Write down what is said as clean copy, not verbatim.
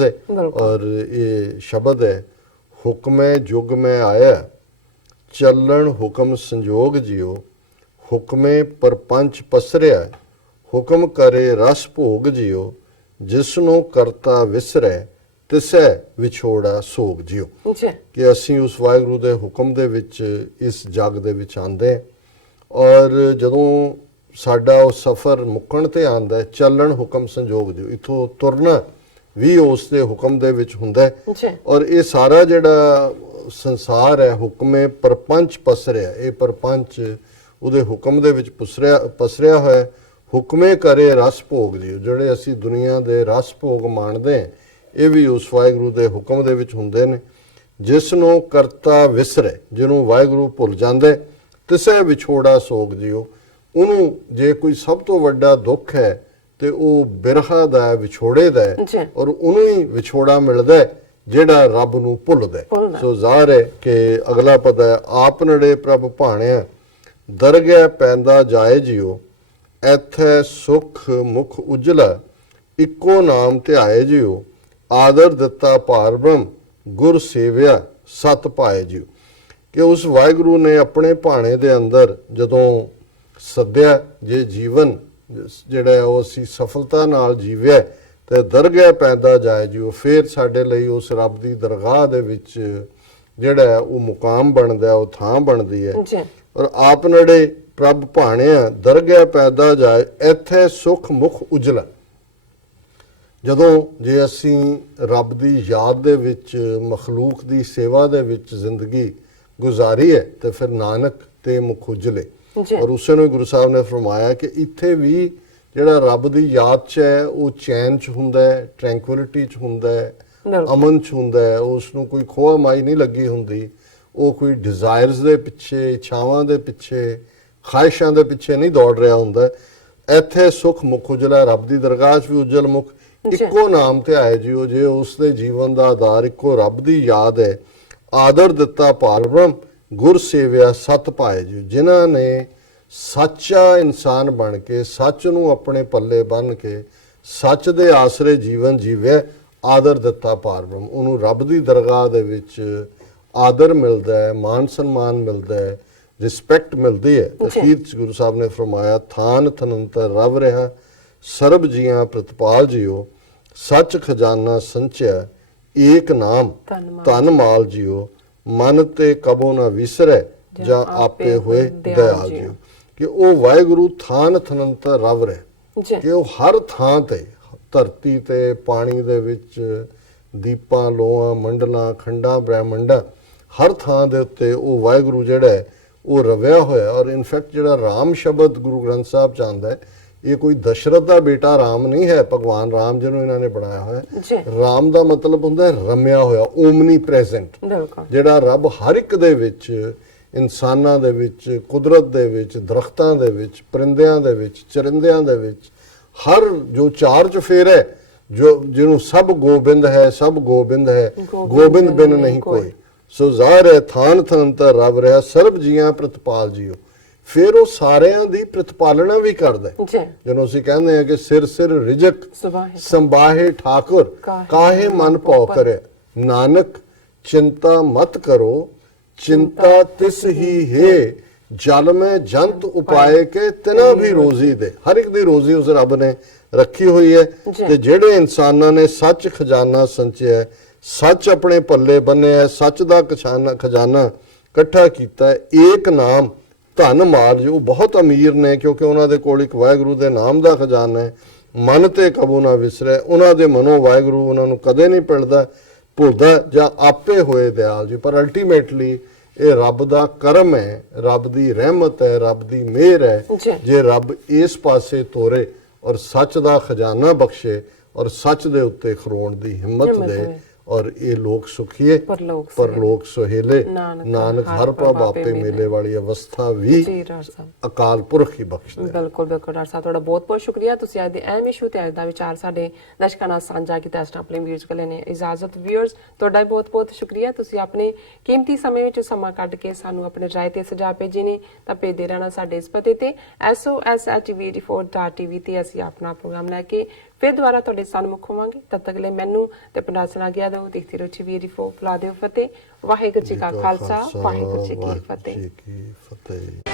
है और ये शब्द है, हुक्म जुग में आया चलन हुक्म संजोग जियो, हुक्मे परपंच पसरिया हुक्म करे रस भोग जियो, जिसनों करता विसरै तिसै विछोड़ा सोग जियो। कि ਅਸੀਂ ਉਸ ਵਾਹਿਗੁਰੂ ਦੇ ਹੁਕਮ ਦੇ ਵਿੱਚ ਇਸ ਜਗ ਦੇ ਵਿੱਚ ਆਂਦੇ ਔਰ ਜਦੋਂ ਸਾਡਾ ਉਹ ਸਫ਼ਰ ਮੁੱਕਣ ਤੇ ਆਂਦਾ ਹੈ, ਚੱਲਣ ਹੁਕਮ ਸੰਜੋਗ ਜਿਓ, ਇਥੋਂ ਤੁਰਨਾ ਵੀ ਉਸ ਦੇ ਹੁਕਮ ਦੇ ਵਿੱਚ ਹੁੰਦਾ ਹੈ। ਔਰ ਇਹ ਸਾਰਾ ਜਿਹੜਾ ਸੰਸਾਰ ਹੈ ਹੁਕਮੇ ਪਰਪੰਚ ਪਸਰਿਆ, ਇਹ ਪਰਪੰਚ ਉਹਦੇ ਹੁਕਮ ਦੇ ਵਿੱਚ ਪਸਰਿਆ ਹੋਇਆ। ਹੁਕਮੇ ਕਰੇ ਰਸ ਭੋਗ ਜਿਓ, ਜਿਹੜੇ ਅਸੀਂ ਦੁਨੀਆ ਦੇ ਰਸ ਭੋਗ ਮਾਣਦੇ ਹਾਂ ਇਹ ਵੀ ਉਸ ਵਾਹਿਗੁਰੂ ਦੇ ਹੁਕਮ ਦੇ ਵਿੱਚ ਹੁੰਦੇ ਨੇ। ਜਿਸ ਨੂੰ ਕਰਤਾ ਵਿਸਰੇ, ਜਿਹਨੂੰ ਵਾਹਿਗੁਰੂ ਭੁੱਲ ਜਾਂਦੇ, ਤਿਸੈ ਵਿਛੋੜਾ ਸੋਗ ਜਿਓ, ਉਹਨੂੰ ਜੇ ਕੋਈ ਸਭ ਤੋਂ ਵੱਡਾ ਦੁੱਖ ਹੈ ਤੇ ਉਹ ਬਿਰਹਾ ਦਾ ਹੈ, ਵਿਛੋੜੇ ਦਾ ਹੈ, ਔਰ ਉਹਨੂੰ ਹੀ ਵਿਛੋੜਾ ਮਿਲਦਾ ਹੈ ਜਿਹੜਾ ਰੱਬ ਨੂੰ ਭੁੱਲਦਾ। ਸੋ ਜ਼ਾਹਰ ਹੈ ਕਿ ਅਗਲਾ ਪਦ ਹੈ, ਆਪ ਨੇੜੇ ਪ੍ਰਭ ਭਾਣਿਆ ਦਰਗਹਿ ਪੈਂਦਾ ਜਾਏ ਜਿਓ, ਐਥੈ ਸੁਖ ਮੁਖ ਉਜਲਾ ਇੱਕੋ ਨਾਮ ਧਿਆਏ ਜਿਓ, ਆਦਰ ਦਿੱਤਾ ਭਾਰ ਬ੍ਰਹਮ ਗੁਰ ਸੇਵਿਆ ਸਤ ਪਾਏ ਜਿਓ। ਕਿ ਉਸ ਵਾਹਿਗੁਰੂ ਨੇ ਆਪਣੇ ਭਾਣੇ ਦੇ ਅੰਦਰ ਜਦੋਂ ਸੱਦਿਆ, ਜੇ ਜੀਵਨ ਜਿਹੜਾ ਉਹ ਅਸੀਂ ਸਫਲਤਾ ਨਾਲ ਜੀਵਿਆ ਤੇ ਦਰਗਹਿ ਪੈਂਦਾ ਜਾਏ ਜਿਓ, ਫਿਰ ਸਾਡੇ ਲਈ ਉਸ ਰੱਬ ਦੀ ਦਰਗਾਹ ਦੇ ਵਿੱਚ ਜਿਹੜਾ ਉਹ ਮੁਕਾਮ ਬਣਦਾ, ਉਹ ਥਾਂ ਬਣਦੀ ਹੈ। ਔਰ ਆਪ ਨੇੜੇ ਪ੍ਰਭ ਭਾਣਿਆ ਦਰਗਹਿ ਪੈਦਾ ਜਾਏ, ਇੱਥੇ ਸੁਖ ਮੁਖ ਉਜਲਾ। ਜਦੋਂ ਜੇ ਅਸੀਂ ਰੱਬ ਦੀ ਯਾਦ ਦੇ ਵਿੱਚ ਮਖਲੂਕ ਦੀ ਸੇਵਾ ਦੇ ਵਿੱਚ ਜ਼ਿੰਦਗੀ ਗੁਜ਼ਾਰੀ ਹੈ ਤੇ ਫਿਰ ਨਾਨਕ ਤੇ ਮੁਖ ਉਜਲੇ। ਔਰ ਉਸੇ ਨੂੰ ਗੁਰੂ ਸਾਹਿਬ ਨੇ ਫਰਮਾਇਆ ਕਿ ਇੱਥੇ ਵੀ ਜਿਹੜਾ ਰੱਬ ਦੀ ਯਾਦ 'ਚ ਹੈ ਉਹ ਚੈਨ 'ਚ ਹੁੰਦਾ ਹੈ, ਟ੍ਰੈਂਕੁਇਲਿਟੀ 'ਚ ਹੁੰਦਾ ਹੈ, ਅਮਨ 'ਚ ਹੁੰਦਾ ਹੈ, ਉਸ ਨੂੰ ਕੋਈ ਖੋਹ ਮਾਈ ਨਹੀਂ ਲੱਗੀ ਹੁੰਦੀ, ਉਹ ਕੋਈ ਡਿਜ਼ਾਇਰਸ ਦੇ ਪਿੱਛੇ, ਇੱਛਾਵਾਂ ਦੇ ਪਿੱਛੇ, ਖਾਹਿਸ਼ਾਂ ਦੇ ਪਿੱਛੇ ਨਹੀਂ ਦੌੜ ਰਿਹਾ ਹੁੰਦਾ। ਇੱਥੇ ਸੁਖ ਮੁਖ ਉਜਲਾ, ਰੱਬ ਦੀ ਦਰਗਾਹ 'ਚ ਵੀ ਉਜਲ ਮੁਖ, ਇੱਕੋ ਨਾਮ ਤੇ ਆਏ ਜਿਓ। ਜੇ ਉਸ ਦੇ ਜੀਵਨ ਦਾ ਆਧਾਰ ਇੱਕੋ ਰੱਬ ਦੀ ਯਾਦ ਹੈ, ਆਦਰ ਦਿੱਤਾ ਭਾਰ ਬ੍ਰਹਮ ਗੁਰ ਸੇਵਿਆ ਸਤ ਪਾਏ ਜਿਓ, ਜਿਨ੍ਹਾਂ ਨੇ ਸੱਚਾ ਇਨਸਾਨ ਬਣ ਕੇ ਸੱਚ ਨੂੰ ਆਪਣੇ ਪੱਲੇ ਬੰਨ੍ਹ ਕੇ ਸੱਚ ਦੇ ਆਸਰੇ ਜੀਵਨ ਜੀਵਿਆ, ਆਦਰ ਦਿੱਤਾ ਭਾਰ ਬ੍ਰਹਮ, ਉਹਨੂੰ ਰੱਬ ਦੀ ਦਰਗਾਹ ਦੇ ਵਿੱਚ ਆਦਰ ਮਿਲਦਾ ਹੈ, ਮਾਨ ਸਨਮਾਨ ਮਿਲਦਾ ਹੈ, ਰਿਸਪੈਕਟ ਮਿਲਦੀ ਹੈ। ਅਖੀਰ 'ਚ ਗੁਰੂ ਸਾਹਿਬ ਨੇ ਫਰਮਾਇਆ, ਥਾਨ ਥਨੰਤਰ ਰਵ ਰਿਹਾ ਸਰਬ ਜੀਆਂ ਪ੍ਰਤਪਾਲ ਜਿਓ, ਸੱਚ ਖਜ਼ਾਨਾ ਸੰਚਿਆ ਏਕ ਨਾਮ ਧਨ ਮਾਲ ਜਿਓ, ਮਨ ਤੇ ਕਬੋ ਨਾ ਵਿਸਰੈ ਜਾਂ ਆਪੇ ਹੋਏ ਦਇਆਲ ਜਿਓ। ਕਿ ਉਹ ਵਾਹਿਗੁਰੂ ਥਾਨ ਥਨੰਤਰ ਰਵ ਰਿਹਾ, ਕਿ ਉਹ ਹਰ ਥਾਂ ਤੇ, ਧਰਤੀ ਤੇ, ਪਾਣੀ ਦੇ ਵਿੱਚ, ਦੀਪਾਂ ਲੋਹਾਂ ਮੰਡਲਾਂ ਖੰਡਾਂ ਬ੍ਰਹਿਮੰਡਾਂ, ਹਰ ਥਾਂ ਦੇ ਉੱਤੇ ਉਹ ਵਾਹਿਗੁਰੂ ਜਿਹੜਾ ਹੈ ਉਹ ਰਵਿਆ ਹੋਇਆ। ਔਰ ਇਨਫੈਕਟ ਜਿਹੜਾ ਰਾਮ ਸ਼ਬਦ ਗੁਰੂ ਗ੍ਰੰਥ ਸਾਹਿਬ 'ਚ ਆਉਂਦਾ ਹੈ, ਇਹ ਕੋਈ ਦਸ਼ਰਥ ਦਾ ਬੇਟਾ ਰਾਮ ਨਹੀਂ ਹੈ, ਭਗਵਾਨ ਰਾਮ ਜਿਹਨੂੰ ਇਹਨਾਂ ਨੇ ਬਣਾਇਆ ਹੋਇਆ। ਰਾਮ ਦਾ ਮਤਲਬ ਹੁੰਦਾ ਹੈ ਰਮਿਆ ਹੋਇਆ, ਓਮਨੀ ਪ੍ਰੈਜ਼ੈਂਟ, ਜਿਹੜਾ ਰੱਬ ਹਰ ਇੱਕ ਦੇ ਵਿੱਚ, ਇਨਸਾਨਾਂ ਦੇ ਵਿੱਚ, ਕੁਦਰਤ ਦੇ ਵਿੱਚ, ਦਰਖਤਾਂ ਦੇ ਵਿੱਚ, ਪਰਿੰਦਿਆਂ ਦੇ ਵਿੱਚ, ਚਰਿੰਦਿਆਂ ਦੇ ਵਿੱਚ, ਹਰ ਜੋ ਚਾਰ ਚੁਫੇਰ ਹੈ, ਜੋ ਜਿਹਨੂੰ ਸਭ ਗੋਬਿੰਦ ਹੈ, ਸਭ ਗੋਬਿੰਦ ਹੈ, ਗੋਬਿੰਦ ਬਿਨ ਨਹੀਂ ਕੋਈ। ਸੋ ਜ਼ਾਹਰ ਹੈ ਥਾਨ ਥਨੰਤਰ ਰਵ ਰਿਹਾ ਸਰਬ ਜੀਆਂ ਪ੍ਰਤਪਾਲ ਜਿਓ। ਫਿਰ ਉਹ ਸਾਰਿਆਂ ਦੀ ਪ੍ਰਤਪਾਲਣਾ ਵੀ ਕਰਦਾ ਹੈ। ਜਦੋਂ ਅਸੀਂ ਕਹਿੰਦੇ ਹਾਂ ਕਿ ਸਿਰ ਸਿਰ ਰਿਜਕ ਸੰਭਾਹੇ ਠਾਕੁਰ, ਕਾਹੇ ਮਨ ਭਉ ਕਰੇ, ਨਾਨਕ ਚਿੰਤਾ ਮਤ ਕਰੋ, ਚਿੰਤਾ ਤਿਸ ਹੀ ਹੈ, ਜਲ ਮੈਂ ਜੰਤ ਉਪਾਏ ਕੇ ਤਿਨਾ ਵੀ ਰੋਜ਼ੀ ਦੇ। ਹਰ ਇੱਕ ਦੀ ਰੋਜ਼ੀ ਉਸ ਰੱਬ ਨੇ ਰੱਖੀ ਹੋਈ ਹੈ। ਤੇ ਜਿਹੜੇ ਇਨਸਾਨਾਂ ਨੇ ਸੱਚ ਖਜ਼ਾਨਾ ਸੰਚਿਆ, ਸੱਚ ਆਪਣੇ ਪੱਲੇ ਬੰਨਿਆ, ਸੱਚ ਦਾ ਖਜ਼ਾਨਾ ਇਕੱਠਾ ਕੀਤਾ, ਏਕ ਨਾਮ ਧਨ ਮਾਲ, ਜੋ ਬਹੁਤ ਅਮੀਰ ਨੇ ਕਿਉਂਕਿ ਉਹਨਾਂ ਦੇ ਕੋਲ ਇੱਕ ਵਾਹਿਗੁਰੂ ਦੇ ਨਾਮ ਦਾ ਖਜ਼ਾਨਾ ਹੈ। ਮਨ ਤੇ ਕਬੂ ਨਾ ਵਿਸਰੇ, ਉਹਨਾਂ ਦੇ ਮਨੋਂ ਵਾਹਿਗੁਰੂ ਉਹਨਾਂ ਨੂੰ ਕਦੇ ਨਹੀਂ ਭੁੱਲਦਾ ਜਾਂ ਆਪੇ ਹੋਏ ਦਿਆਲ ਜੀ। ਪਰ ਅਲਟੀਮੇਟਲੀ ਇਹ ਰੱਬ ਦਾ ਕਰਮ ਹੈ, ਰੱਬ ਦੀ ਰਹਿਮਤ ਹੈ, ਰੱਬ ਦੀ ਮਿਹਰ ਹੈ, ਜੇ ਰੱਬ ਇਸ ਪਾਸੇ ਤੋਰੇ ਔਰ ਸੱਚ ਦਾ ਖਜ਼ਾਨਾ ਬਖਸ਼ੇ ਔਰ ਸੱਚ ਦੇ ਉੱਤੇ ਖਲੋਣ ਦੀ ਹਿੰਮਤ ਦੇ। ਔਰ ਇਹ ਲੋਕ ਸੁਖੀਏ ਪਰਲੋਕ ਸੁਹੇਲੇ, ਨਾਨਕ ਹਰ ਪ੍ਰਭ ਆਪੇ ਮੇਲੇ ਵਾਲੀ ਅਵਸਥਾ ਵੀ ਅਕਾਲ ਪੁਰਖ ਹੀ ਬਖਸ਼ਦਾ। ਬਿਲਕੁਲ ਬਿਲਕੁਲ ਡਾਕਟਰ ਸਾਹਿਬ, ਤੁਹਾਡਾ ਬਹੁਤ ਬਹੁਤ ਸ਼ੁਕਰੀਆ। ਤੁਸੀਂ ਅੱਜ ਦੇ ਅਹਿਮ ਇਸ਼ੂ ਤੇ ਅੱਜ ਦਾ ਵਿਚਾਰ ਸਾਡੇ ਦਰਸ਼ਕਾਂ ਨਾਲ ਸਾਂਝਾ ਕੀਤਾ। ਇਸ ਨਾਲ ਆਪਣੇ ਵੀਅਰਸ ਕੋਲ ਨੇ ਇਜਾਜ਼ਤ। ਵੀਅਰਸ, ਤੁਹਾਡਾ ਬਹੁਤ ਬਹੁਤ ਸ਼ੁਕਰੀਆ। ਤੁਸੀਂ ਆਪਣੇ ਕੀਮਤੀ ਸਮੇਂ ਵਿੱਚ ਸਮਾਂ ਕੱਢ ਕੇ ਸਾਨੂੰ ਆਪਣੇ ਰਾਏ ਤੇ ਸੁਝਾਅ ਭੇਜੇ ਨੇ, ਤਾਂ ਭੇਜਦੇ ਰਹਿਣਾ ਸਾਡੇ ਇਸ ਪਤੇ ਤੇ SOS@tv84.tv ਤੇ ਅਸੀਂ ਆਪਣਾ ਪ੍ਰੋਗਰਾਮ ਲੈ ਕੇ ਫਿਰ ਦੁਬਾਰਾ ਤੁਹਾਡੇ ਸਨਮੁਖ ਹੋਵਾਂਗੇ। ਤਦ ਤੱਕ ਲਈ ਮੈਨੂੰ ਤੇ ਪੰਡਾਸਣਾ ਗਿਆ ਦਿਓ। ਦੇਖਦੇ ਰਹੋ TV84 ਬੁਲਾ ਦਿਓ ਫਤਿਹ। ਵਾਹਿਗੁਰੂ ਜੀ ਕਾ ਖਾਲਸਾ, ਵਾਹਿਗੁਰੂ ਜੀ ਕੀ ਫਤਿਹ। ਵਾਹਿਗੁਰੂ ਜੀ ਕੀ ਫਤਿਹ।